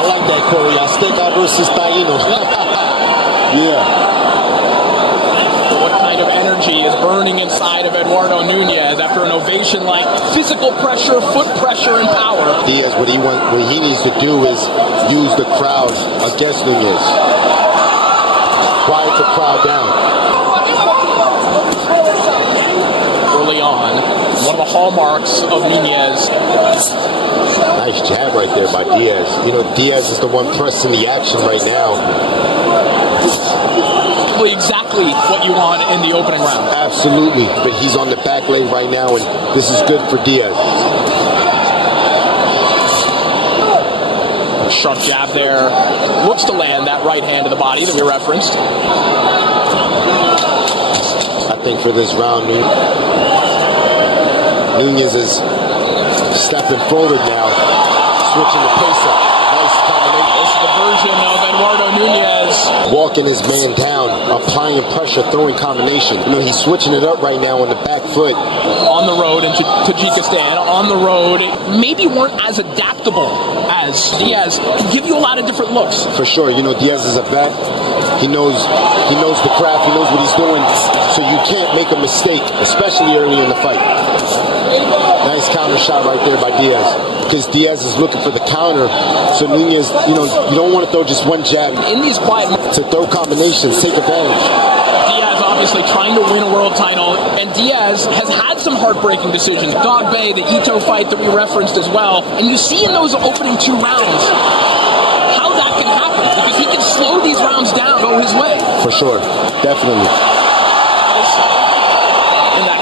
I like that, Corey. Azteca versus Taino. Yeah. What kind of energy is burning inside of Eduardo Nunez after an ovation like physical pressure, foot pressure, and power? Diaz, what he needs to do is use the crowd against Nunez. Quiet the crowd down. Early on, one of the hallmarks of Nunez. Nice jab right there by Diaz. You know, Diaz is the one pressing the action right now. Exactly what you want in the opening round. Absolutely, but he's on the back leg right now, and this is good for Diaz. Sharp jab there. Looks to land that right hand to the body that we referenced. I think for this round, Nunez is stepping forward now, switching the pace up. Nice combination. This is the version of Eduardo Nunez. Walking his man down, applying pressure, throwing combination. You know, he's switching it up right now on the back foot. On the road in Tajikistan, on the road, maybe weren't as adaptable as Diaz. Can give you a lot of different looks. For sure, you know, Diaz is a vet. He knows the craft, he knows what he's doing, so you can't make a mistake, especially early in the fight. Nice counter shot right there by Diaz, because Diaz is looking for the counter. So Nunez, you know, you don't want to throw just one jab. In these quiet to throw combinations, take advantage. Diaz obviously trying to win a world title, and Diaz has had some heartbreaking decisions. Dog Bay, the Ito fight that we referenced as well, and you see in those opening 2 rounds how that can happen, because he can slow these rounds down, go his way. For sure, definitely.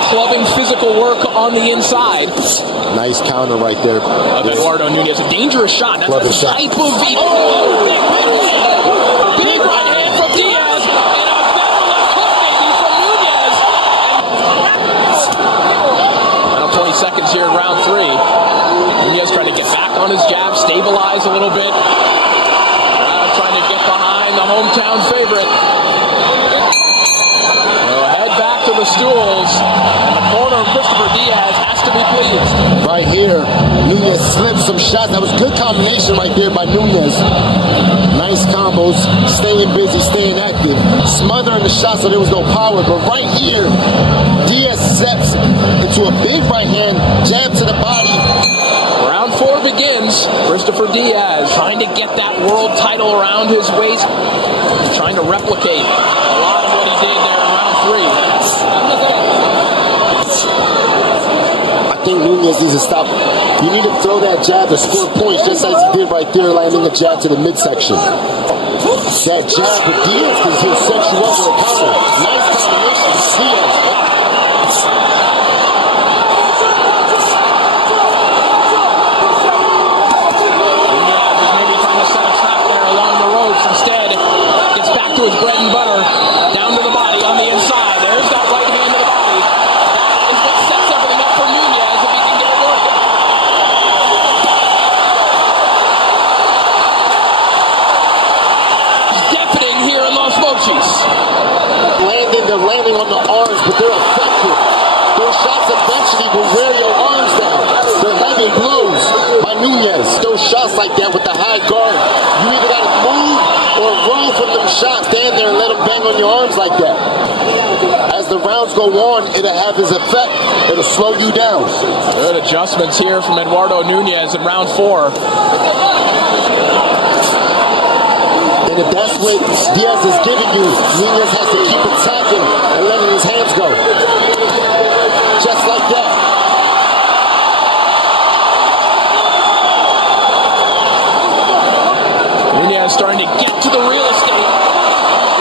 Clubbing physical work on the inside. Nice counter right there. Eduardo Nunez, a dangerous shot. That's the type of big right hand from Diaz, and a better left hook maybe from Nunez. Final 20 seconds here in round 3. Nunez trying to get back on his jab, stabilize a little bit. Trying to get behind the hometown favorite. Head back to the stools. Diaz has to be pleased. Right here, Nunez slipped some shots. That was good combination right there by Nunez. Nice combos, staying busy, staying active, smothering the shots so there was no power. But right here, Diaz steps into a big right hand, jab to the body. Round 4 begins. Christopher Diaz trying to get that world title around his waist, trying to replicate a lot of what he did there in round 3. I think Nunez needs to stop. You need to throw that jab to score points, just as he did right there, landing the jab to the midsection. That jab with Diaz, because he'll set you up with a counter. Nice combination. Diaz. Maybe trying to set a trap there along the ropes. Instead, gets back to his bread and butter, down to the body on the inside. There's that right hand to the body. That is what sets everything up for Nunez. They're landing on the arms, but they're effective. Those shots eventually will wear your arms down. They're heavy blows by Nunez. Those shots like that with the high guard, you either got to move or roll from them shots. Stand there and let them bang on your arms like that. As the rounds go on, it'll have its effect. It'll slow you down. Good adjustments here from Eduardo Nunez in round 4. And if that's what Diaz is giving you, Nunez has to keep attacking and letting his hands go. Just like that. Nunez starting to get to the real estate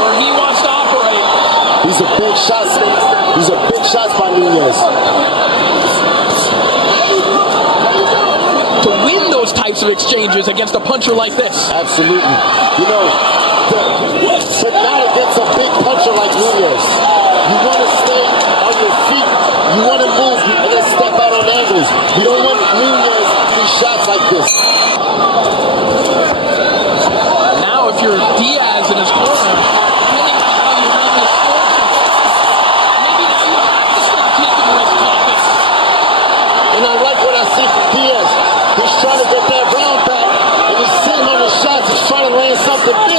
where he wants to operate. These are big shots. These are big shots by Nunez. To win those types of exchanges against a puncher like this. Absolutely. You know, but not against a big puncher like Nunez. You want to stay on your feet. You want to move and then step out on angles. You don't want Nunez to do shots like this. Now if you're Diaz in his corner, depending on how you run this score, maybe now you have to start taking risks like this. And I like what I see from Diaz. He's trying to get that round back, and he's sitting on the shot. the big